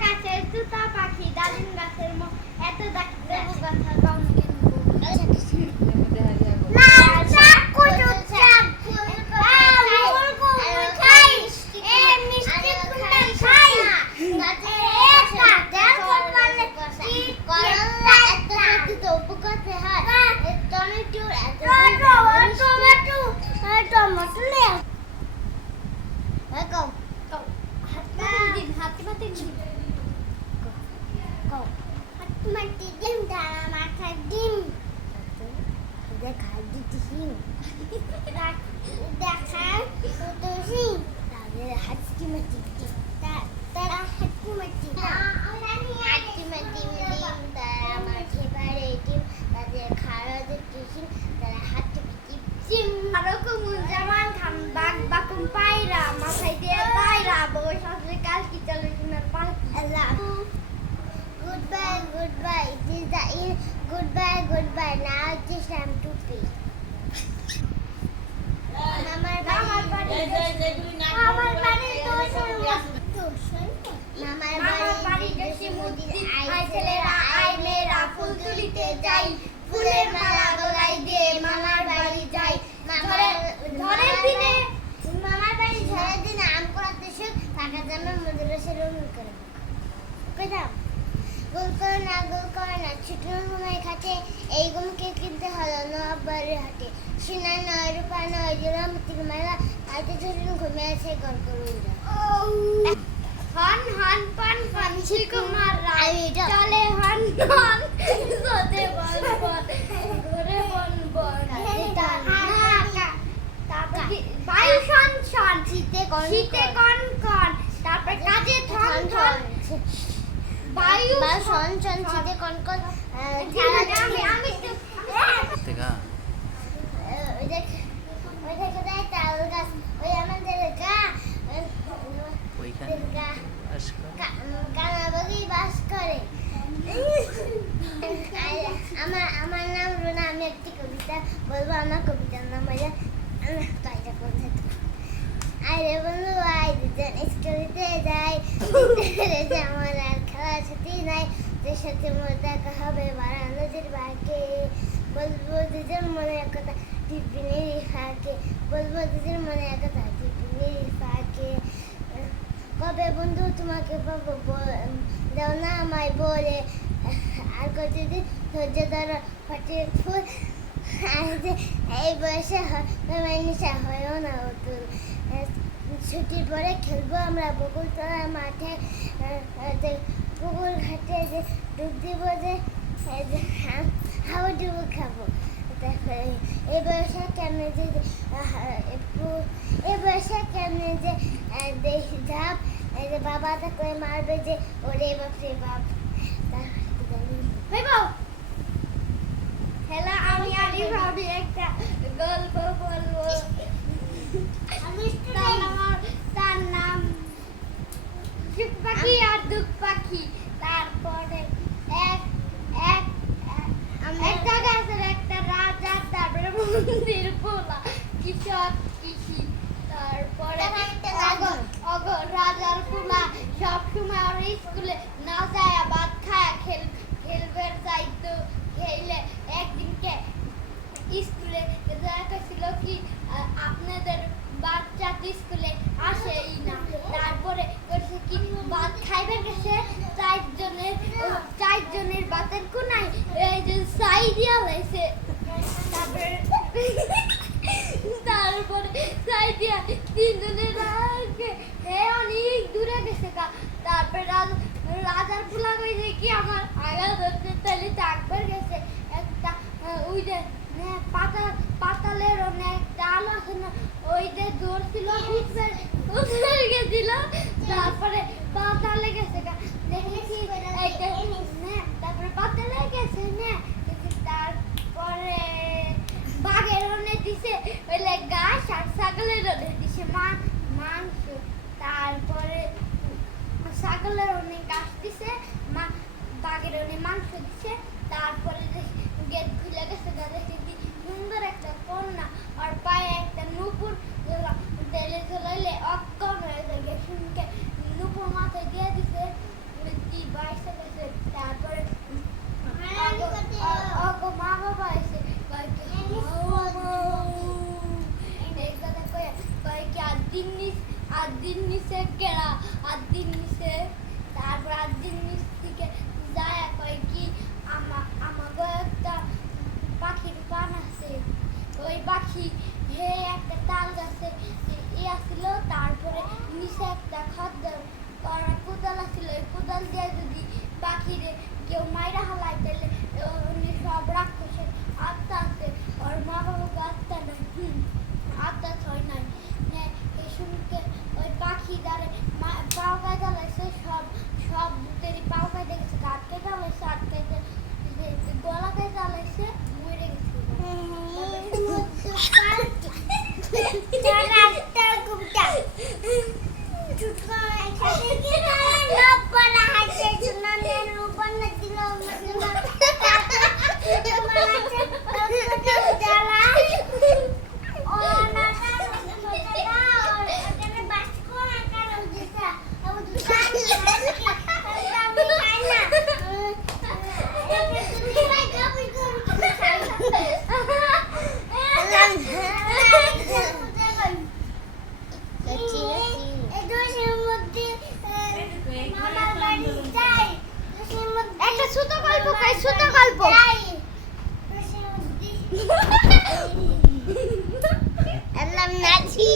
গাছের তুতা পাখি ডালিম গাছের এত দেখতে কথা কম Goodbye. It is the end. Goodbye. Now just time to pay. Mamar bari doshi mudi ai ছেলেরা ai মেয়েরা ফুল তুলিতে যাই ফুলের মালা গলায় দিয়ে মামার বাড়ি যাই ঝড়ের দিনে মামার বাড়ি ঝড়ের দিনে আম কুড়াতে শুক টাকা জমা মজুরসে রঙিন করে কইতাম গোল করে না ছিটুন ঘুমায় খাটে এই গুমকে কিনতে হলো নবাবের হাটে সোনা নয় রূপা নয় জোড়ামতির মেলা আইতে ঝুলুন ঘুমে আছে গল করুন হন পান শিকুমার রায় চলে হন সোদে বল ঘরে বন তারপর বায়ু শন শীতে কন তারপর কাজে থন বায়ু শন শীতে কন আমি ওই দেখে দেয় তাল গাছ ওই আমাদের কানাবগি বাস করে আমার নাম রুনা আমি একটি কবিতা বলবো আমার কবিতার নাম হলো কয়টা কথা আরে বন্ধু আই দুজন স্কুলেতে যাই আমার আর খেলার সাথে নাই যে সাথে মোর দেখা হবে বারা নদীর বাঁকে বলবো দুজন মনে কথা টিফিনের ফাঁকে বলবো দুজন মনে কথা টিফিনের ফাঁকে কবে বন্ধু তোমাকে পাবো দাও না আমায় বলে আর কতদিন ধৈর্য ধরো ফটে ফুল এই বয়সে নেশা হয়েও না অতুল ছুটির পরে খেলবো আমরা বকুলতলা মাঠে পুকুর ঘাটে যে ডুব দিব যে হাওয়া খাবো এই বয়সে কেমনে যে দেখি ঝাপ এই যে বাবা তাকে মারবে যে ওরে বাপরে বাপ হ্যালো আমি আরিফ ভাবি একটা গল্প বলবো তার নাম সুখ পাখি আর দুঃখ পাখি তারপরে একটা গাছের একটা রাজা তারপরে মন্দির পোলা কৃষক কৃষি তারপরে অগর রাজার পোলা সবসময় আর স্কুলে না যায় ভাত খায় খেলবে যাইতো খেলে একদিনকে স্কুলে ছিল কি আপনাদের বাচ্চা স্কুলে আসেই না তারপরে করছে কি ভাত খাইবে গেছে চারজনের ভাতের কোনায় এই যে সাই দিয়া হয়েছে তারপরে সাই দিয়া তিনজনের অনেক দূরে গেছে তারপরে রাজার পোলা কইছে কি আমার আগা ধরতে তাহলে চাকবার গেছে একটা ওই যে পাতালের অনেক ডাল আছে না ওই যে দৌড় ছিল গেছিল তারপরে পাতালে গেছে দেখেছি তারপরে পাতালে গেছে না তারপরে বাঘের অনেক দিছে ওইলে গাছ আর ছাগলের অনেক দিছে মাংস তারপরে ছাগলের অনেক গাছ দিছে বাঘের অনেক মাংস দিছে তারপরে গেট খুলে গেছে সুন্দর একটা কন্যা আর পায়ে একটা দেখি হে একটা তাল গাছে আসছিল, তারপরে নিচে একটা খদ্দের করা কোদাল আসছিল, এই কোদাল দিয়ে যদি পাখিরে কেউ মাইরা হালাই তাহলে উনি সব রাক্ষসের আত্মা আছে, ওর মা বাবাকে আত্মা নাই, আত্মা ছয় নাই। হ্যাঁ এই শুনকে ওই পাখি দ্বারে পাও গায়ে জ্বালাইছে, সব সব ভূতেরই পাও গায়ে দেখেছে, আটকে জ্বালাইছে, আটকে গলা গায়ে জ্বালাইছে, মরে গেছে। একটা ছোট গল্প কই, ছোট গল্প এলাম নাচি।